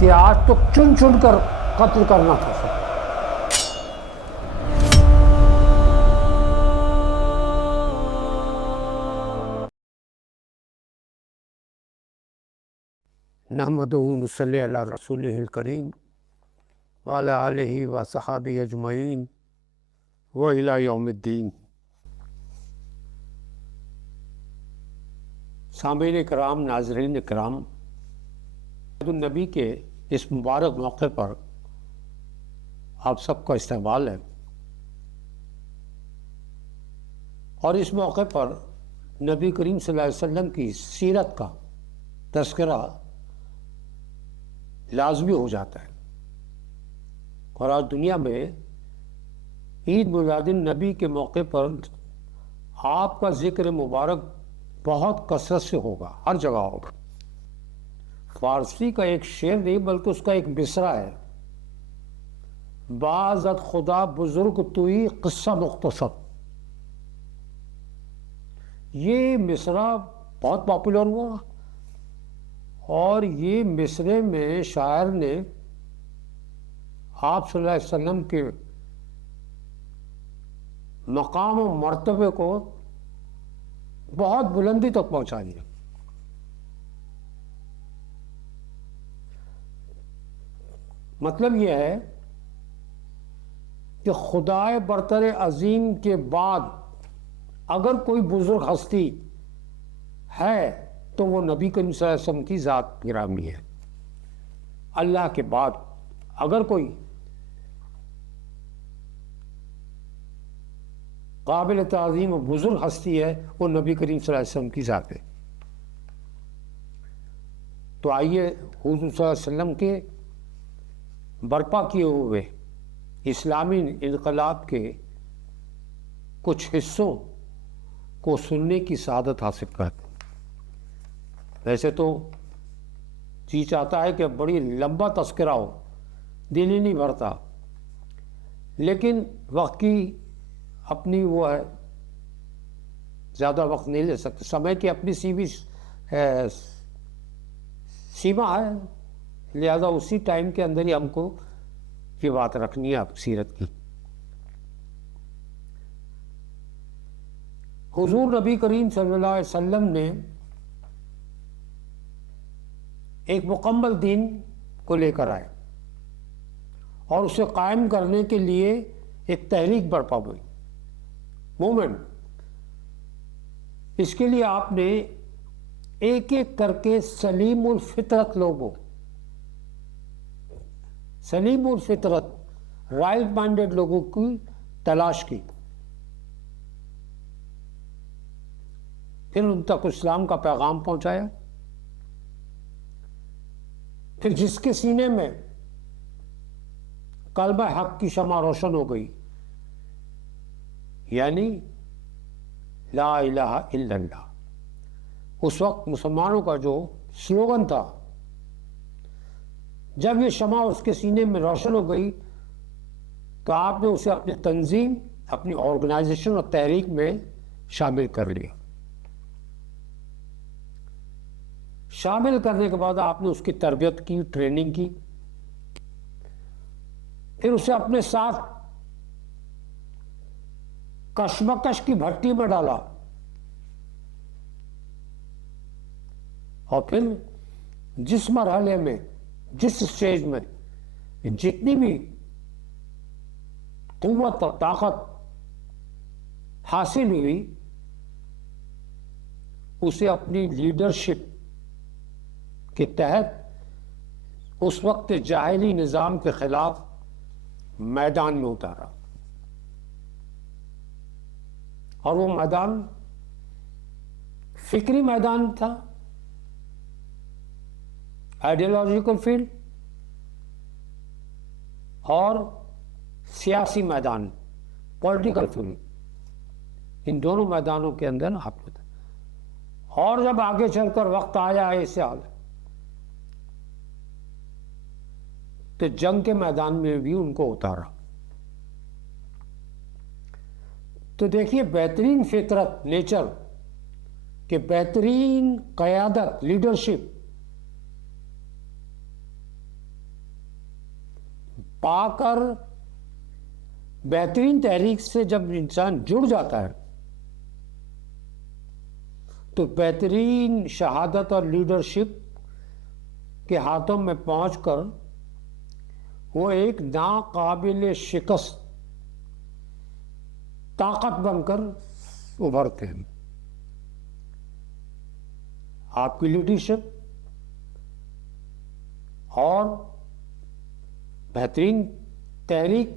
کہ آج تو چن چن کر قتل کرنا تھا سب. نحمدہ ونصلی علی رسولہ الکریم وعلی آلہ وصحبہ اجمعین وإلی یوم الدین. سامعین اکرام، ناظرین اکرام، النبی کے اس مبارک موقع پر آپ سب کا استقبال ہے، اور اس موقع پر نبی کریم صلی اللہ علیہ وسلم کی سیرت کا تذکرہ لازمی ہو جاتا ہے. اور آج دنیا میں عید میلاد النبی کے موقع پر آپ کا ذکر مبارک بہت کثرت سے ہوگا، ہر جگہ ہوگا. فارسی کا ایک شعر نہیں بلکہ اس کا ایک مصرع ہے: بعضت خدا بزرگ توئی قصہ مختصر. یہ مصرع بہت پاپولر ہوا، اور یہ مصرعے میں شاعر نے آپ صلی اللہ علیہ وسلم کے مقام و مرتبے کو بہت بلندی تک پہنچا دیا. مطلب یہ ہے کہ خدائے برتر عظیم کے بعد اگر کوئی بزرگ ہستی ہے تو وہ نبی کریم صلی اللہ علیہ وسلم کی ذات گرامی ہے. اللہ کے بعد اگر کوئی قابل تعظیم و بزرگ ہستی ہے وہ نبی کریم صلی اللہ علیہ وسلم کی ذات ہے. تو آئیے حضور صلی اللہ علیہ وسلم کے برپا کیے ہوئے اسلامی انقلاب کے کچھ حصوں کو سننے کی سعادت حاصل کرتے ہیں. ویسے تو جی چاہتا ہے کہ بڑی لمبا تذکرہ ہو، دل ہی نہیں بھرتا، لیکن وقت کی اپنی وہ ہے، زیادہ وقت نہیں لے سکتے. سمے کی اپنی سیما ہے، لہذا اسی ٹائم کے اندر ہی ہم کو یہ بات رکھنی ہے آپ سیرت کی. حضور نبی کریم صلی اللہ علیہ وسلم نے ایک مکمل دین کو لے کر آئے اور اسے قائم کرنے کے لیے ایک تحریک برپا ہوئی، مومنٹ. اس کے لیے آپ نے ایک ایک کر کے سلیم الفطرت لوگوں، سلیم الفطرت رائٹ مائنڈڈ لوگوں کی تلاش کی، پھر ان تک اسلام کا پیغام پہنچایا. پھر جس کے سینے میں کلمہ حق کی شمع روشن ہو گئی، یعنی لا الہ الا اللہ، اس وقت مسلمانوں کا جو سلوگن تھا، جب یہ شمع اس کے سینے میں روشن ہو گئی تو آپ نے اسے اپنی تنظیم، اپنی آرگنائزیشن اور تحریک میں شامل کر لیا. شامل کرنے کے بعد آپ نے اس کی تربیت کی، ٹریننگ کی، پھر اسے اپنے ساتھ کشمکش کی بھٹی میں ڈالا، اور پھر جس مرحلے میں، جس اسٹیج میں جتنی بھی قوت اور طاقت حاصل ہوئی، اسے اپنی لیڈرشپ کے تحت اس وقت جاہلی نظام کے خلاف میدان میں اتارا. اور وہ میدان فکری میدان تھا، آئیڈیالوجیکل فیلڈ، اور سیاسی میدان، پولیٹیکل فیلڈ. ان دونوں میدانوں کے اندر آپ کو، اور جب آگے چل کر وقت آیا ایسے حال تو جنگ کے میدان میں بھی ان کو اتارا. تو دیکھیے بہترین فطرت، نیچر کہ بہترین قیادت، لیڈرشپ پا کر بہترین تحریک سے جب انسان جڑ جاتا ہے تو بہترین شہادت اور لیڈرشپ کے ہاتھوں میں پہنچ کر وہ ایک ناقابل شکست طاقت بن کر ابھرتے ہیں. آپ کی لیڈرشپ اور بہترین تحریک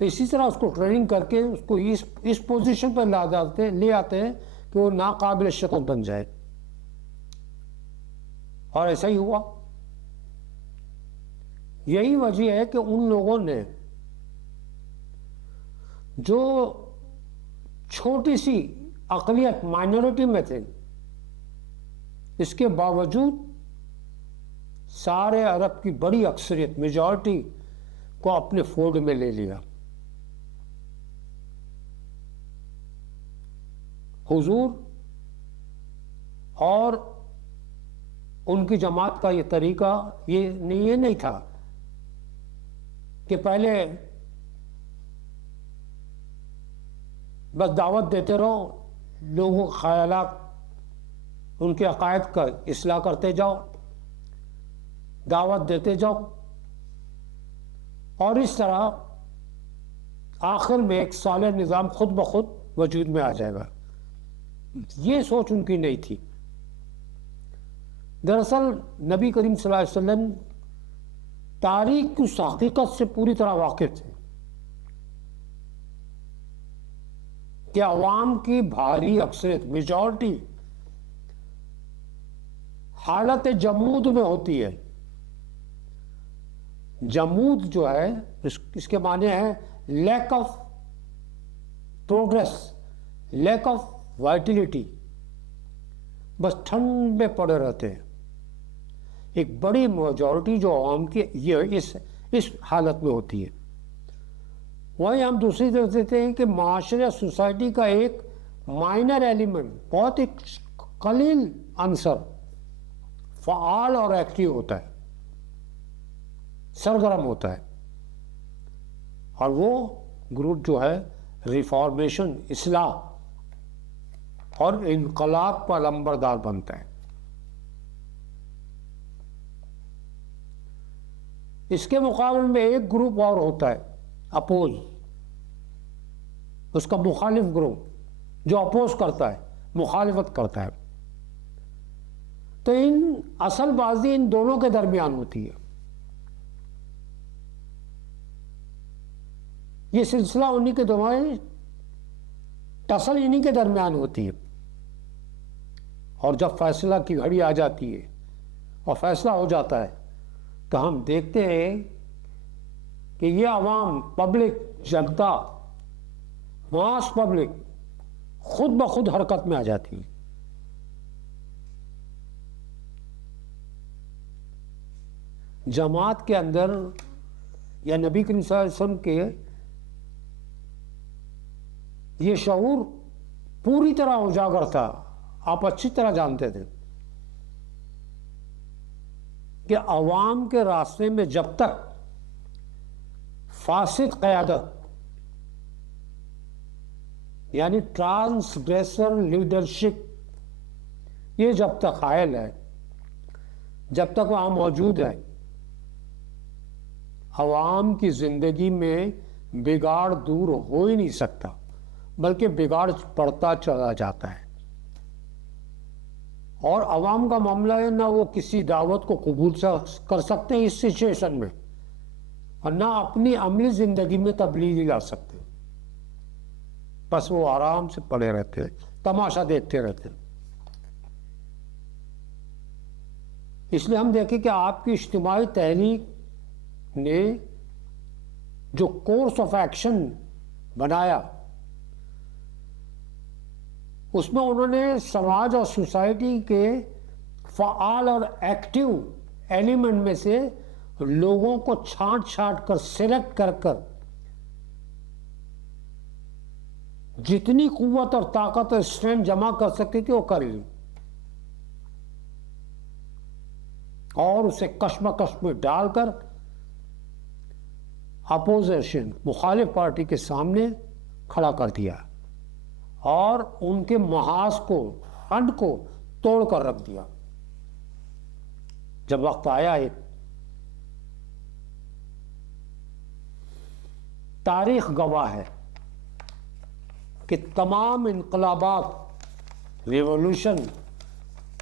اسی طرح اس کو ٹریننگ کر کے اس کو اس پوزیشن پر لے آتے ہیں کہ وہ ناقابل شکست بن جائے. اور ایسا ہی ہوا. یہی وجہ ہے کہ ان لوگوں نے جو چھوٹی سی اقلیت مائنورٹی میں تھے اس کے باوجود سارے عرب کی بڑی اکثریت میجورٹی کو اپنے فولڈ میں لے لیا. حضور اور ان کی جماعت کا یہ طریقہ یہ نہیں تھا کہ پہلے بس دعوت دیتے رہو، لوگوں کے خیالات ان کے عقائد کا اصلاح کرتے جاؤ، دعوت دیتے جاؤ، اور اس طرح آخر میں ایک صالح نظام خود بخود وجود میں آ جائے گا. یہ سوچ ان کی نہیں تھی. دراصل نبی کریم صلی اللہ علیہ وسلم تاریخ کی اس حقیقت سے پوری طرح واقف تھے کہ عوام کی بھاری اکثریت میجورٹی حالت جمود میں ہوتی ہے. جمود جو ہے اس کے معنی ہے lack of progress, lack of وائٹلٹی. بس ٹھنڈ میں پڑے رہتے ہیں. ایک بڑی میجورٹی جو عوام کی یہ اس حالت میں ہوتی ہے. وہیں ہم دوسری طرف دیکھتے ہیں کہ معاشرے سوسائٹی کا ایک مائنر ایلیمنٹ، بہت ایک قلیل عنصر فعال اور ایکٹیو ہوتا ہے، سرگرم ہوتا ہے، اور وہ گروپ جو ہے ریفارمیشن، اصلاح اور انقلاب کا لمبردار بنتا ہے. اس کے مقابل میں ایک گروپ اور ہوتا ہے اپوز، اس کا مخالف گروپ جو اپوز کرتا ہے، مخالفت کرتا ہے. تو اصل بازی ان دونوں کے درمیان ہوتی ہے. یہ سلسلہ انہی کے درمیان، ٹسل انہی کے درمیان ہوتی ہے. اور جب فیصلہ کی گھڑی آ جاتی ہے اور فیصلہ ہو جاتا ہے تو ہم دیکھتے ہیں کہ یہ عوام، پبلک، جنتا، ماس پبلک خود بخود حرکت میں آ جاتی ہے. جماعت کے اندر یا نبی کریم صلی اللہ علیہ وسلم کے یہ شعور پوری طرح اجاگر تھا. آپ اچھی طرح جانتے تھے کہ عوام کے راستے میں جب تک فاسد قیادت یعنی ٹرانسگریسر لیڈرشپ یہ جب تک قائل ہے، جب تک وہاں موجود ہے، عوام کی زندگی میں بگاڑ دور ہو ہی نہیں سکتا، بلکہ بگاڑ بڑھتا چلا جاتا ہے. اور عوام کا معاملہ ہے، نہ وہ کسی دعوت کو قبول کر سکتے ہیں اس سچویشن میں، اور نہ اپنی عملی زندگی میں تبدیلی لا سکتے. بس وہ آرام سے پڑے رہتے ہیں، تماشا دیکھتے رہتے ہیں. اس لیے ہم دیکھیں کہ آپ کی اجتماعی تحریک نے جو کورس آف ایکشن بنایا، اس میں انہوں نے سماج اور سوسائٹی کے فعال اور ایکٹیو ایلیمنٹ میں سے لوگوں کو چھانٹ کر سلیکٹ کر جتنی قوت اور طاقت اور اسٹرینتھ جمع کر سکتی تھی وہ کر لی. اور اسے کشمکش میں ڈال کر اپوزیشن مخالف پارٹی کے سامنے کھڑا کر دیا اور ان کے محاذ کو فنڈ کو توڑ کر رکھ دیا. جب وقت آیا ایک تاریخ گواہ ہے کہ تمام انقلابات، ریولوشن،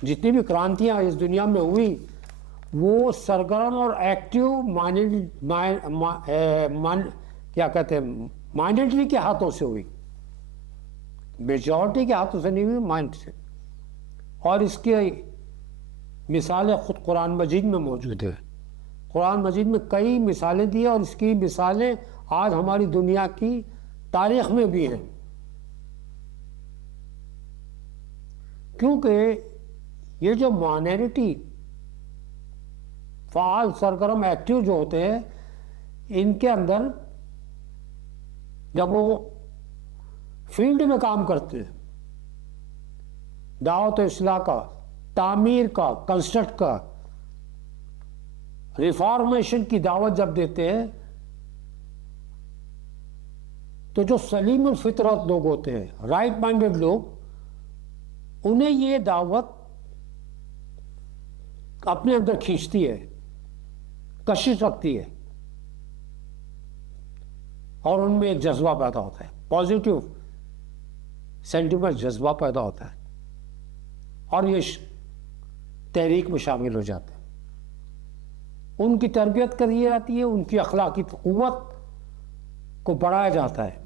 جتنی بھی کرانتیاں اس دنیا میں ہوئی وہ سرگرم اور ایکٹیو کیا کہتے ہیں مائنڈٹری کے ہاتھوں سے ہوئی، میجورٹی کے ہاتھوں سے نہیں ہوئی، مائنڈ سے. اور اس کی مثالیں خود قرآن مجید میں موجود ہے. قرآن مجید میں کئی مثالیں دی ہیں اور اس کی مثالیں آج ہماری دنیا کی تاریخ میں بھی ہیں. کیونکہ یہ جو مائنورٹی فعال، سرگرم، ایکٹیو جو ہوتے ہیں، ان کے اندر جب وہ فیلڈ میں کام کرتے ہیں، دعوت و اصلاح کا، تعمیر کا، کنسٹرکٹ کا، ریفارمیشن کی دعوت جب دیتے ہیں، تو جو سلیم الفطرت لوگ ہوتے ہیں، رائٹ مائنڈڈ لوگ، انہیں یہ دعوت اپنے اندر کھینچتی ہے، کشش رکھتی ہے، اور ان میں ایک جذبہ پیدا ہوتا ہے، پازیٹیو سینٹیمنٹ، جذبہ پیدا ہوتا ہے، اور یہ تحریک میں شامل ہو جاتے ہیں. ان کی تربیت کری جاتی ہے، ان کی اخلاقی قوت کو بڑھایا جاتا ہے.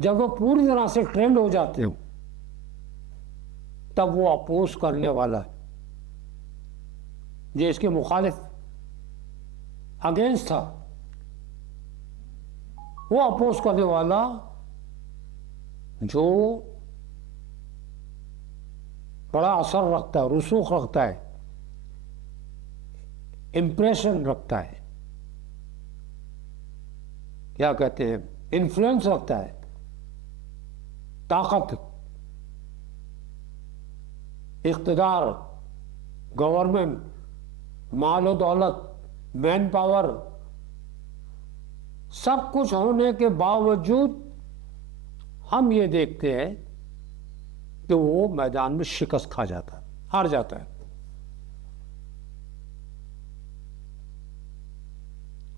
جب وہ پوری طرح سے ٹرینڈ ہو جاتے ہو تب وہ اپوز کرنے والا جو اس کے مخالف اگینسٹ تھا، وہ اپوز کرنے والا جو بڑا اثر رکھتا ہے، رسوخ رکھتا ہے، امپریشن رکھتا ہے، کیا کہتے ہیں، انفلوئنس رکھتا ہے، طاقت، اقتدار، گورنمنٹ، مال و دولت، مین پاور، سب کچھ ہونے کے باوجود ہم یہ دیکھتے ہیں کہ وہ میدان میں شکست کھا جاتا ہے، ہار جاتا ہے.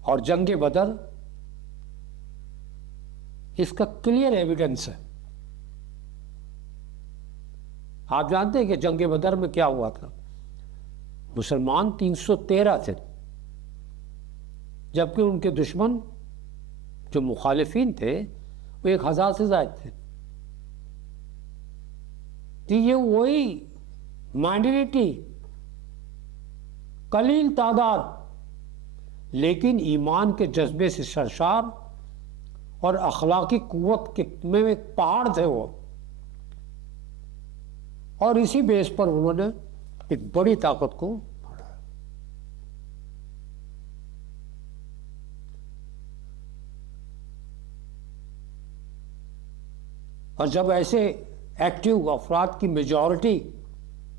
اور جنگ بدر اس کا کلیئر ایویڈنس ہے. آپ جانتے ہیں کہ جنگ بدر میں کیا ہوا تھا؟ مسلمان 313 تھے، جبکہ ان کے دشمن جو مخالفین تھے وہ 1000 سے زائد تھے. تو یہ وہی مائنڈریٹی، قلیل تعداد لیکن ایمان کے جذبے سے سرشار اور اخلاقی قوت کے میں ایک پہاڑ تھے وہ، اور اسی بیس پر انہوں نے ایک بڑی طاقت کو بڑھایا. اور جب ایسے ایکٹیو افراد کی میجورٹی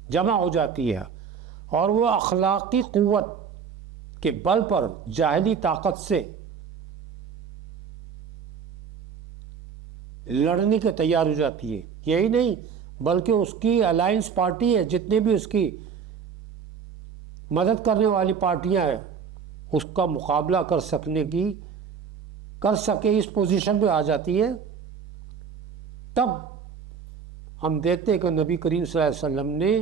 جمع ہو جاتی ہے اور وہ اخلاقی قوت کے بل پر جاہلی طاقت سے لڑنے کے تیار ہو جاتی ہے، یہی نہیں بلکہ اس کی الائنس پارٹی ہے، جتنے بھی اس کی مدد کرنے والی پارٹیاں ہیں، اس کا مقابلہ کر سکے اس پوزیشن پہ آ جاتی ہے، تب ہم دیکھتے ہیں کہ نبی کریم صلی اللہ علیہ وسلم نے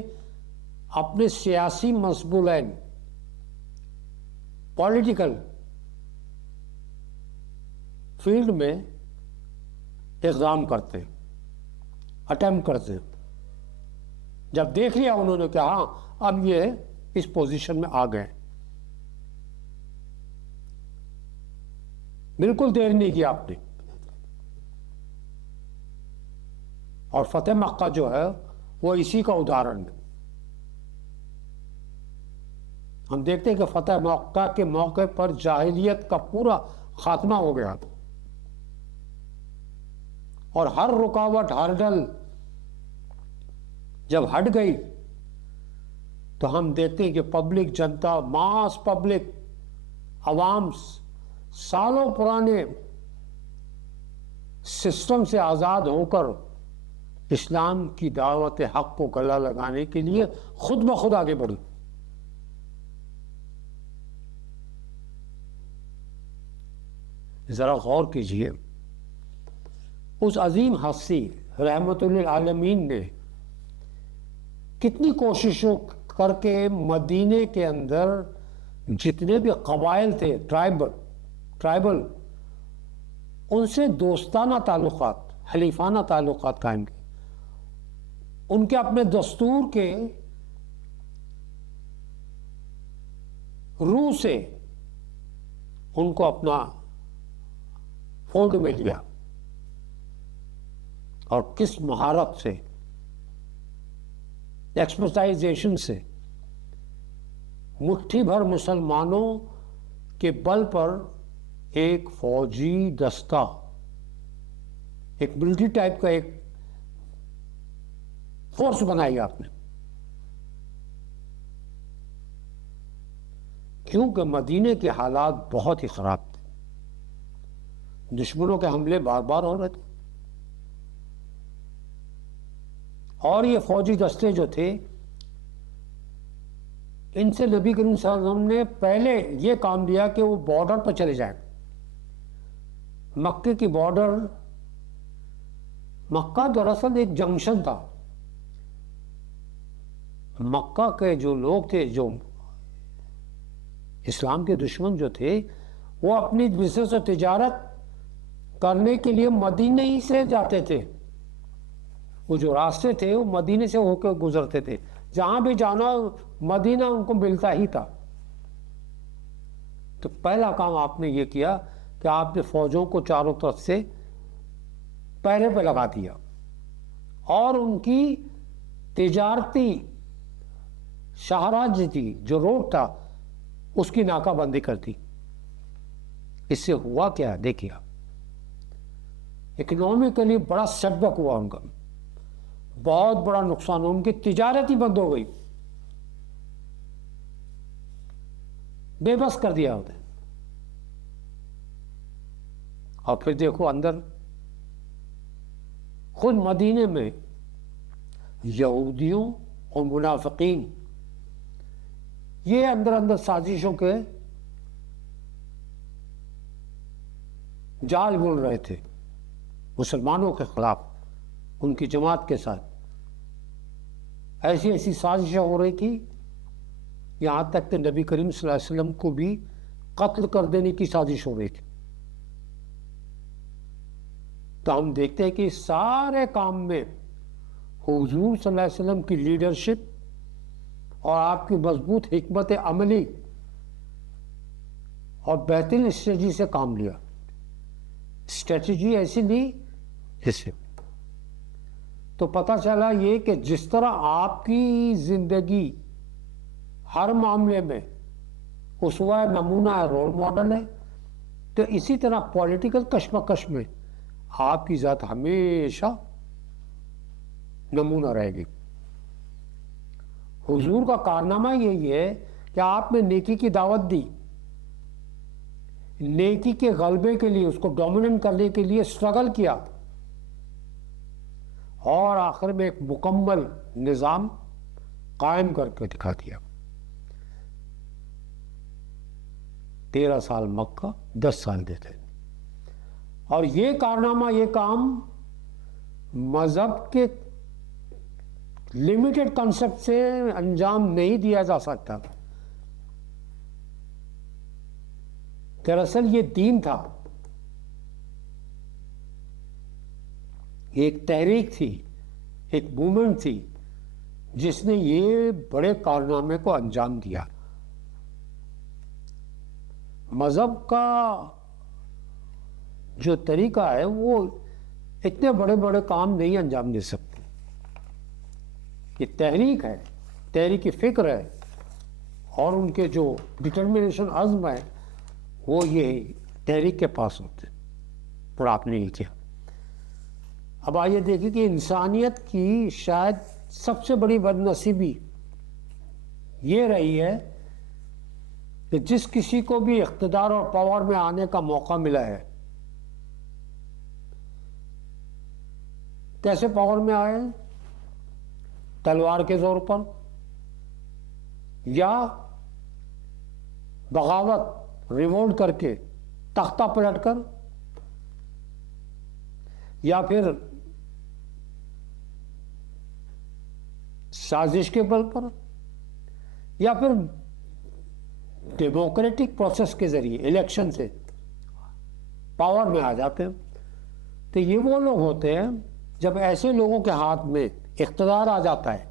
اپنے سیاسی مسبولین، پولیٹیکل فیلڈ میں اقدام کرتے، اٹیمپٹ کرتے. جب دیکھ لیا انہوں نے کہ ہاں اب یہ اس پوزیشن میں آ گئے، بالکل دیر نہیں کیا آپ نے. اور فتح مکہ جو ہے وہ اسی کا ادھارن ہے. ہم دیکھتے ہیں کہ فتح مکہ کے موقع پر جاہلیت کا پورا خاتمہ ہو گیا اور ہر رکاوٹ، ہر ڈل جب ہٹ گئی تو ہم دیکھتے ہیں کہ پبلک جنتا، ماس پبلک، عوام سالوں پرانے سسٹم سے آزاد ہو کر اسلام کی دعوت حق کو گلا لگانے کے لیے خود بخود آگے بڑھی۔ ذرا غور کیجئے، اس عظیم ہستی رحمت للعالمین نے کتنی کوششوں کر کے مدینے کے اندر جتنے بھی قبائل تھے، ٹرائبل، ان سے دوستانہ تعلقات، حلیفانہ تعلقات قائم کیے۔ ان کے اپنے دستور کے روح سے ان کو اپنا فولڈ میں لیا، اور کس مہارت سے، ایکسپرٹائزیشن سے مٹھی بھر مسلمانوں کے بل پر ایک فوجی دستہ، ایک ملٹری ٹائپ کا ایک فورس بنائی آپ نے، کیونکہ مدینے کے حالات بہت ہی خراب تھے، دشمنوں کے حملے بار بار ہو رہے تھے، اور یہ فوجی دستے جو تھے، ان سے نبی کریم صلی اللہ علیہ وسلم نے پہلے یہ کام لیا کہ وہ بارڈر پر چلے جائیں۔ مکے کی بارڈر، مکہ دراصل ایک جنکشن تھا۔ مکہ کے جو لوگ تھے، جو اسلام کے دشمن جو تھے، وہ اپنی بزنس اور تجارت کرنے کے لیے مدینے ہی سے جاتے تھے۔ وہ جو راستے تھے وہ مدینے سے ہو کے گزرتے تھے، جہاں بھی جانا مدینہ ان کو ملتا ہی تھا۔ تو پہلا کام آپ نے یہ کیا کہ آپ نے فوجوں کو چاروں طرف سے پہرے پہ لگا دیا، اور ان کی تجارتی شاہراہ تھی، جو روڈ تھا، اس کی ناکہ بندی کر دی۔ اس سے ہوا کیا دیکھیے، اکنامکلی بڑا سیٹ بیک ہوا ان کا، بہت بڑا نقصان ہوا، ان کی تجارت ہی بند ہو گئی، بے بس کر دیا انہیں۔ اور پھر دیکھو اندر خود مدینے میں یہودیوں اور منافقین یہ اندر سازشوں کے جال بن رہے تھے مسلمانوں کے خلاف، ان کی جماعت کے ساتھ ایسی سازشیں ہو رہی تھی، یہاں تک کہ نبی کریم صلی اللہ علیہ وسلم کو بھی قتل کر دینے کی سازش ہو رہی تھی۔ تو ہم دیکھتے ہیں کہ سارے کام میں حضور صلی اللہ علیہ وسلم کی لیڈرشپ اور آپ کی مضبوط حکمت عملی اور بہترین اسٹریٹجی سے کام لیا۔ اسٹریٹجی ایسی نہیں جس سے تو پتہ چلا یہ کہ جس طرح آپ کی زندگی ہر معاملے میں اسوہ نمونہ ہے، رول ماڈل ہے، تو اسی طرح پولیٹیکل کشمکش میں آپ کی ذات ہمیشہ نمونہ رہے گی۔ حضور کا کارنامہ یہی ہے کہ آپ نے نیکی کی دعوت دی، نیکی کے غلبے کے لیے، اس کو ڈومیننٹ کرنے کے لیے سٹرگل کیا، اور آخر میں ایک مکمل نظام قائم کر کے دکھا دیا۔ 13 سال مکہ، 10 سال دیتے، اور یہ کارنامہ، یہ کام مذہب کے لمیٹڈ کنسپٹ سے انجام نہیں دیا جا سکتا۔ دراصل یہ دین تھا، ایک تحریک تھی، ایک موومنٹ تھی جس نے یہ بڑے کارنامے کو انجام دیا۔ مذہب کا جو طریقہ ہے وہ اتنے بڑے بڑے کام نہیں انجام دے سکتے۔ یہ تحریک ہے، تحریک فکر ہے، اور ان کے جو ڈٹرمنیشن، عزم ہے، وہ یہ تحریک کے پاس ہوتے، اور آپ نے یہ کیا۔ اب آئیے دیکھیں کہ انسانیت کی شاید سب سے بڑی بدنصیبی یہ رہی ہے کہ جس کسی کو بھی اقتدار اور پاور میں آنے کا موقع ملا ہے، کیسے پاور میں آئے؟ تلوار کے زور پر، یا بغاوت ریوولٹ کر کے تختہ پلٹ کر، یا پھر سازش کے بل پر، یا پھر ڈیموکریٹک پروسیس کے ذریعے الیکشن سے پاور میں آ جاتے ہیں۔ تو یہ وہ لوگ ہوتے ہیں جب ایسے لوگوں کے ہاتھ میں اقتدار آ جاتا ہے،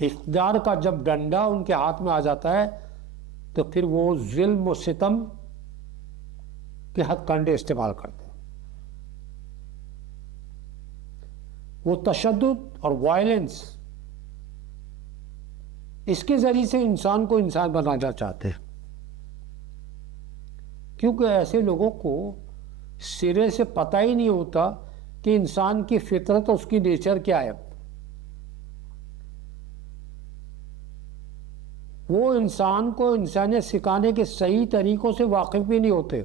اقتدار کا جب ڈنڈا ان کے ہاتھ میں آ جاتا ہے، تو پھر وہ ظلم و ستم کے ہتھ کنڈے استعمال کرتے ہیں۔ وہ تشدد اور وائلنس، اس کے ذریعے سے انسان کو انسان بنانا چاہتے ہیں، کیونکہ ایسے لوگوں کو سرے سے پتہ ہی نہیں ہوتا کہ انسان کی فطرت اور اس کی نیچر کیا ہے۔ وہ انسان کو انسانیت سکھانے کے صحیح طریقوں سے واقف بھی نہیں ہوتے۔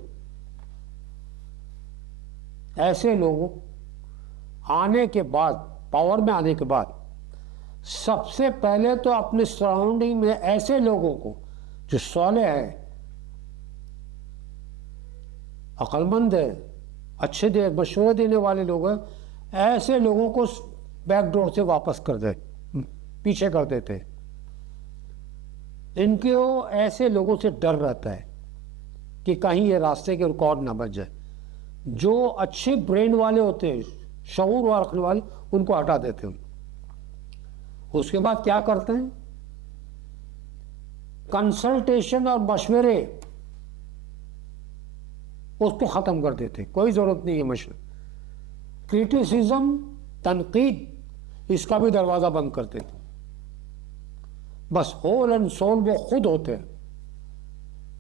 ایسے لوگوں آنے کے بعد، پاور میں آنے کے بعد، سب سے پہلے تو اپنے سراؤنڈنگ میں ایسے لوگوں کو جو صالح ہے، عقل مند ہے، اچھے مشورے دینے والے لوگ ہیں، ایسے لوگوں کو بیک ڈور سے واپس کر دے، پیچھے کر دیتے۔ ان کو ایسے لوگوں سے ڈر رہتا ہے کہ کہیں یہ راستے کے رکاوٹ نہ بن جائے۔ جو اچھے برین والے ہوتے ہیں، شعور رکھنے والے، ان کو ہٹا دیتے ہیں۔ اس کے بعد کیا کرتے ہیں؟ کنسلٹیشن اور مشورے، اس کو ختم کر دیتے، کوئی ضرورت نہیں ہے مشورے۔ کرٹیسزم، تنقید، اس کا بھی دروازہ بند کر دیتے۔ بس ہول اینڈ سول وہ خود ہوتے ہیں،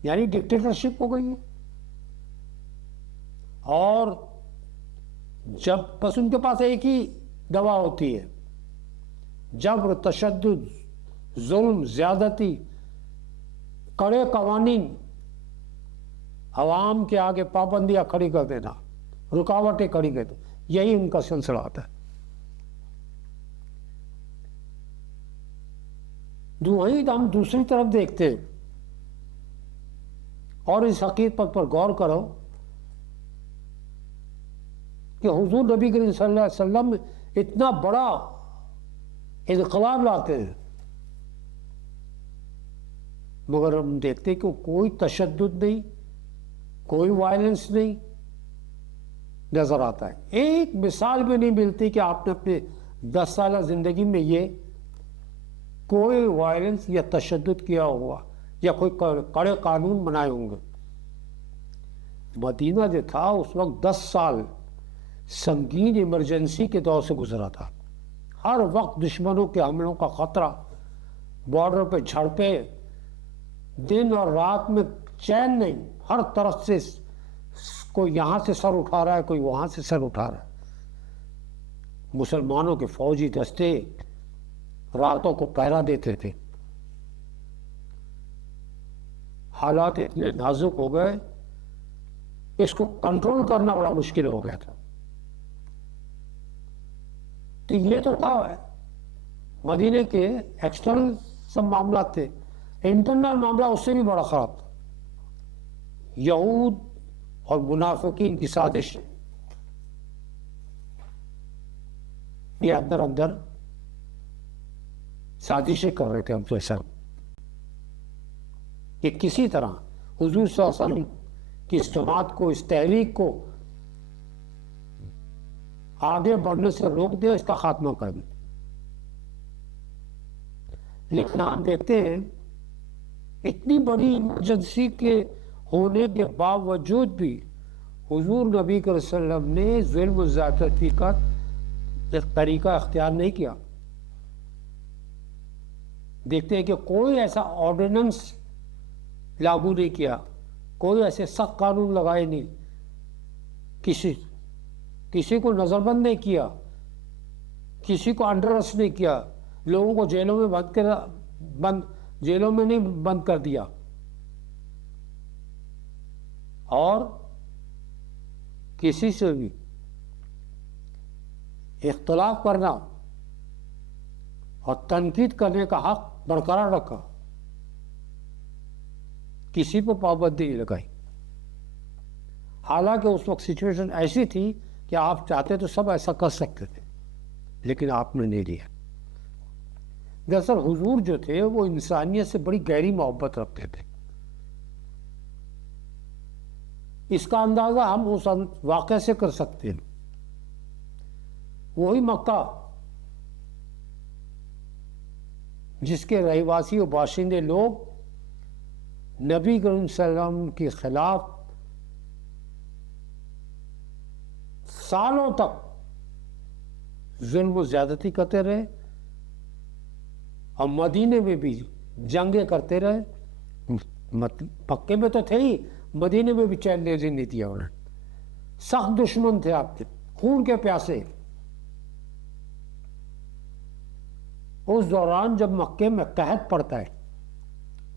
یعنی ڈکٹیٹرشپ ہو گئی ہے۔ اور جب بس ان کے پاس ایک ہی دوا ہوتی ہے، جبر، تشدد، ظلم، زیادتی، کڑے قوانین، عوام کے آگے پابندیاں کھڑی کر دینا، رکاوٹیں کھڑی کر دینا، یہی ان کا سلسلہ آتا ہے۔ وہی ہم دوسری طرف دیکھتے ہیں، اور اس حقیقت پر غور کرو کہ حضور نبی کریم صلی اللہ علیہ وسلم اتنا بڑا انقلاب لاتے ہیں، مگر ہم دیکھتے ہیں کہ کوئی تشدد نہیں، کوئی وائلنس نہیں نظر آتا ہے۔ ایک مثال بھی نہیں ملتی کہ آپ نے اپنے 10 سالہ زندگی میں یہ کوئی وائلنس یا تشدد کیا ہوا یا کوئی کڑے قانون بنائے ہوں گے۔ مدینہ جو تھا اس وقت 10 سال سنگین ایمرجنسی کے دور سے گزرا تھا۔ ہر وقت دشمنوں کے حملوں کا خطرہ، بارڈر پہ جھڑپیں، دن اور رات میں چین نہیں، ہر طرف سے کوئی یہاں سے سر اٹھا رہا ہے، کوئی وہاں سے سر اٹھا رہا ہے۔ مسلمانوں کے فوجی دستے راتوں کو پہرا دیتے تھے۔ حالات اتنے نازک ہو گئے، اس کو کنٹرول کرنا بڑا مشکل ہو گیا تھا۔ تو یہ تو تھا مدینے کے ایکسٹرنل سب معاملات تھے، انٹرنل معاملہ اس سے بھی بڑا خراب تھا۔ یہود اور منافقین کی سازش، یہ اندر اندر سازشیں کر رہے تھے ہم تو ایسا کہ کسی طرح حضور صلی اللہ علیہ وسلم کی اس جماعت کو، اس تحریک کو آگے بڑھنے سے روک دے، اس کا خاتمہ کر دیں۔ لیکن ہم دیکھتے ہیں اتنی بڑی ایمرجنسی کے ہونے کے باوجود بھی حضور نبی صلی اللہ علیہ وسلم نے ظلم و زیادتی کا طریقہ اختیار نہیں کیا۔ دیکھتے ہیں کہ کوئی ایسا آرڈیننس لاگو نہیں کیا، کوئی ایسے سخت قانون لگائے نہیں، کسی کو نظر بند نہیں کیا کسی کو انڈر ارسٹ نہیں کیا، لوگوں کو جیلوں میں جیلوں میں نہیں بند کر دیا، اور کسی سے بھی اختلاف کرنا اور تنقید کرنے کا حق برقرار رکھا، کسی پہ پابندی نہیں لگائی۔ حالانکہ اس وقت سچویشن ایسی تھی کہ آپ چاہتے تو سب ایسا کر سکتے تھے، لیکن آپ نے نہیں لیا۔ دراصل حضور جو تھے وہ انسانیت سے بڑی گہری محبت رکھتے تھے۔ اس کا اندازہ ہم اس واقعے سے کر سکتے ہیں۔ وہی مکہ جس کے رہواسی و باشندے لوگ نبی کریم صلی اللہ علیہ وسلم کے خلاف سالوں تک ظلم و زیادتی کرتے رہے، اور مدینے میں بھی جنگیں کرتے رہے۔ مکے میں تو تھے ہی، مدینے میں بھی چین نہیں دیا انہوں نے۔ سخت دشمن تھے آپ کے، خون کے پیاسے۔ اس دوران جب مکے میں قحط پڑتا ہے،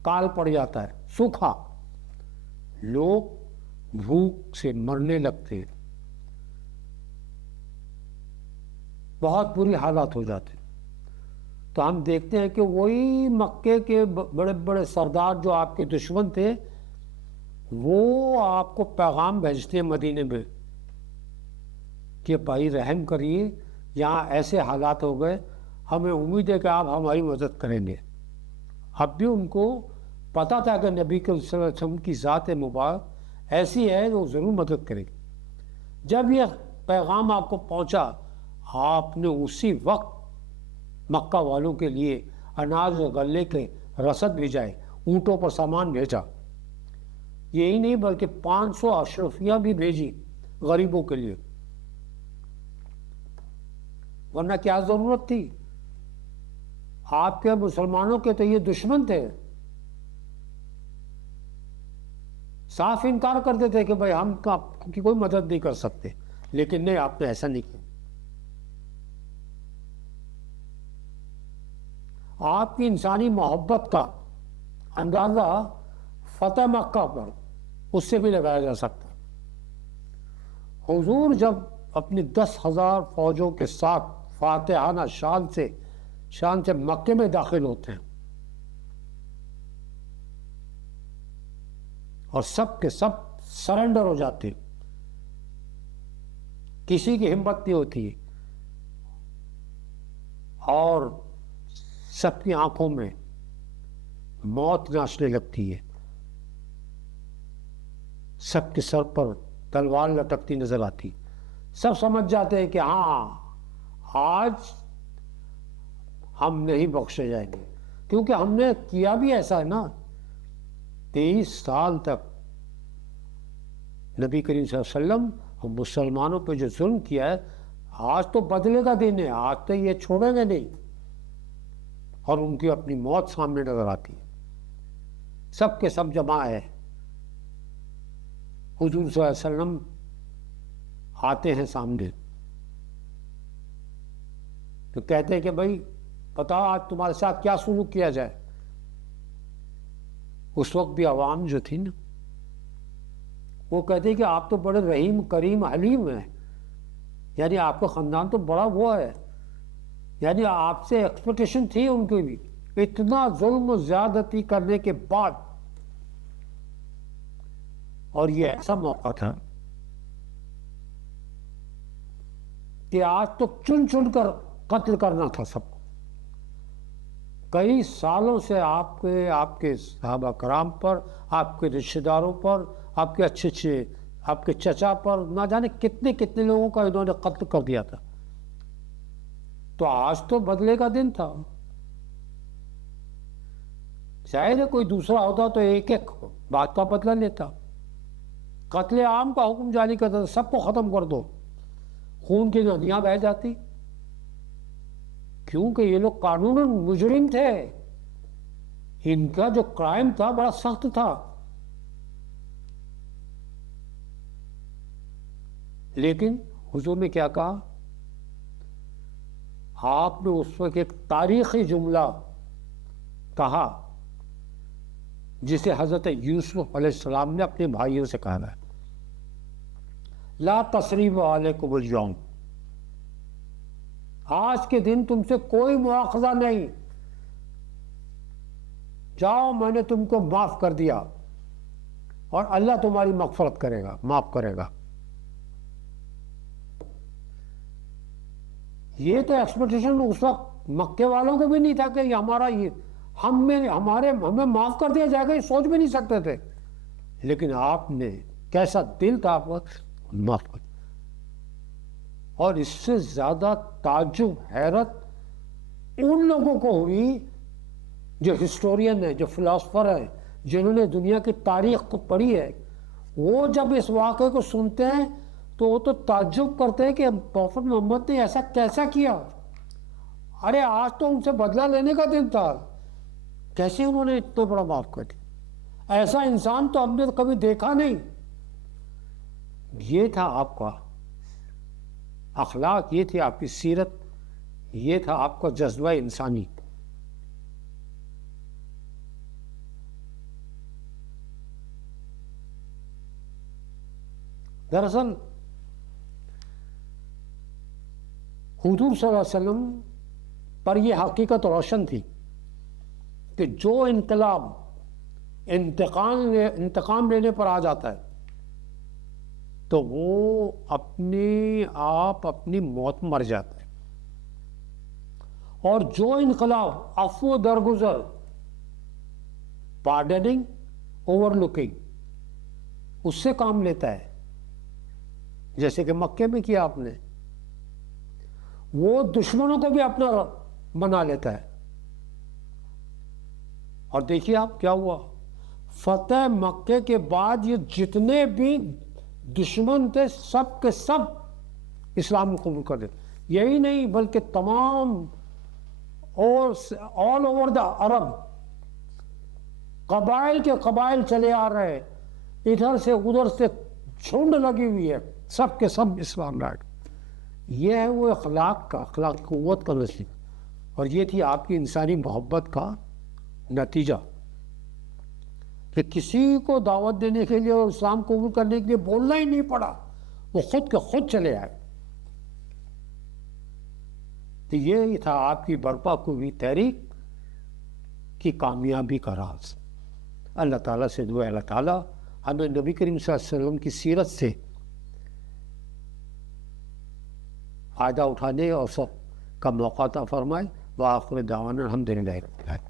کال پڑ جاتا ہے، سوکھا، لوگ بھوک سے مرنے لگتے ہیں، بہت بری حالات ہو جاتے ہیں۔ تو ہم دیکھتے ہیں کہ وہی مکے کے بڑے بڑے سردار جو آپ کے دشمن تھے، وہ آپ کو پیغام بھیجتے ہیں مدینے میں کہ بھائی رحم کریے، یہاں ایسے حالات ہو گئے، ہمیں امید ہے کہ آپ ہماری مدد کریں گے۔ اب بھی ان کو پتا تھا کہ نبی صلی اللہ علیہ وسلم کی ذات مبارک ایسی ہے کہ وہ ضرور مدد کرے گی۔ جب یہ پیغام آپ کو پہنچا، آپ نے اسی وقت مکہ والوں کے لیے اناج و غلے کے رسد بھیجائے، اونٹوں پر سامان بھیجا۔ یہی نہیں بلکہ 500 اشرفیہ بھی بھیجی غریبوں کے لیے، ورنہ کیا ضرورت تھی؟ آپ کے مسلمانوں کے تو یہ دشمن تھے، صاف انکار کرتے تھے کہ بھائی ہم کی کوئی مدد نہیں کر سکتے، لیکن نہیں، آپ نے ایسا نہیں کیا۔ آپ کی انسانی محبت کا اندازہ فتح مکہ پر اس سے بھی لگایا جا سکتا۔ حضور جب اپنی 10,000 فوجوں کے ساتھ فاتحانہ شان سے مکے میں داخل ہوتے ہیں، اور سب کے سب سرنڈر ہو جاتے ہیں، کسی کی ہمت نہیں ہوتی، اور سب کی آنکھوں میں موت ناچنے لگتی ہے، سب کے سر پر تلوار لٹکتی نظر آتی، سب سمجھ جاتے ہیں کہ ہاں آج ہم نہیں بخشے جائیں گے، کیونکہ ہم نے کیا بھی ایسا ہے نا، 23 سال تک نبی کریم صلی اللہ علیہ وسلم اور مسلمانوں پہ جو ظلم کیا ہے، آج تو بدلے کا دن ہے، آج تو یہ چھوڑیں گے نہیں، اور ان کی اپنی موت سامنے نظر آتی ہے، سب کے سب جمع ہے۔ حضور صلی اللہ علیہ وسلم آتے ہیں سامنے، تو کہتے ہیں کہ بھائی بتاؤ آج تمہارے ساتھ کیا سلوک کیا جائے۔ اس وقت بھی عوام جو تھی نا، وہ کہتے ہیں کہ آپ تو بڑے رحیم کریم حلیم ہیں، یعنی آپ کا خاندان تو بڑا وہ ہے، یعنی آپ سے ایکسپیکٹیشن تھی ان کی بھی، اتنا ظلم و زیادتی کرنے کے بعد، اور یہ ایسا موقع تھا کہ آج تو چن چن کر قتل کرنا تھا سب کو۔ کئی سالوں سے آپ کے صحابہ کرام پر، آپ کے رشتہ داروں پر، آپ کے اچھے آپ کے چچا پر، نہ جانے کتنے کتنے لوگوں کا انہوں نے قتل کر دیا تھا۔ تو آج تو بدلے کا دن تھا، ظاہر ہے کوئی دوسرا ہوتا تو ایک ایک بات کا بدلہ لیتا، قتل عام کا حکم جاری کرتا، سب کو ختم کر دو، خون کی ندیاں بہہ جاتی، کیونکہ یہ لوگ قانوناً مجرم تھے، ان کا جو کرائم تھا بڑا سخت تھا۔ لیکن حضور نے کیا کہا؟ آپ نے اس وقت ایک تاریخی جملہ کہا جسے حضرت یوسف علیہ السلام نے اپنے بھائیوں سے کہا ہے، لا تثریب علیکم اليوم، آج کے دن تم سے کوئی مواخذہ نہیں، جاؤ میں نے تم کو معاف کر دیا اور اللہ تمہاری مغفرت کرے گا، معاف کرے گا۔ یہ تو ایکسپیکٹیشن اس وقت مکے والوں کو بھی نہیں تھا کہ یہ ہمارا ہمیں معاف کر دیا جائے گا، یہ سوچ بھی نہیں سکتے تھے، لیکن آپ نے کیسا دل تھا آپ کو معاف کر دیا۔ اور اس سے زیادہ تعجب حیرت ان لوگوں کو ہوئی جو ہسٹورین ہیں، جو فلاسفر ہیں، جنہوں نے دنیا کی تاریخ کو پڑھی ہے۔ وہ جب اس واقعے کو سنتے ہیں تو وہ تو تعجب کرتے ہیں کہ پروفٹ محمد نے ایسا کیسا کیا، ارے آج تو ان سے بدلہ لینے کا دن تھا، کیسے انہوں نے اتنا بڑا معاف کر دیا، ایسا انسان تو ہم نے کبھی دیکھا نہیں۔ یہ تھا آپ کا اخلاق، یہ تھی آپ کی سیرت، یہ تھا آپ کا جذبہ انسانی۔ دراصل حضور صلی اللہ علیہ وسلم پر یہ حقیقت روشن تھی کہ جو انقلاب انتقام لینے پر آ جاتا ہے تو وہ اپنے آپ اپنی موت مر جاتا ہے، اور جو انقلاب عفو درگزر، پارڈننگ، اوور لکنگ، اس سے کام لیتا ہے، جیسے کہ مکے میں کیا آپ نے، وہ دشمنوں کو بھی اپنا بنا لیتا ہے۔ اور دیکھیے آپ کیا ہوا، فتح مکے کے بعد یہ جتنے بھی دشمن تھے سب کے سب اسلام کو قبول کر دیتے، یہی نہیں بلکہ تمام آل اوور دا عرب قبائل کے قبائل چلے آ رہے ہیں، ادھر سے ادھر سے جھنڈ لگی ہوئی ہے، سب کے سب اسلام لائے۔ یہ ہے وہ اخلاق قوت کا نصیب، اور یہ تھی آپ کی انسانی محبت کا نتیجہ کہ کسی کو دعوت دینے کے لیے اور اسلام قبول کرنے کے لیے بولنا ہی نہیں پڑا، وہ خود کے خود چلے آئے۔ تو یہ تھا آپ کی برپا ہوئی تحریک کی کامیابی کا راز۔ اللہ تعالیٰ سے دعا اللہ تعالیٰ ہمیں نبی کریم صلی اللہ علیہ وسلم کی سیرت سے فائدہ اٹھانے اور سب کا موقع عطا فرمائے۔ وآخر دعوانا الحمدللہ رب العالمین۔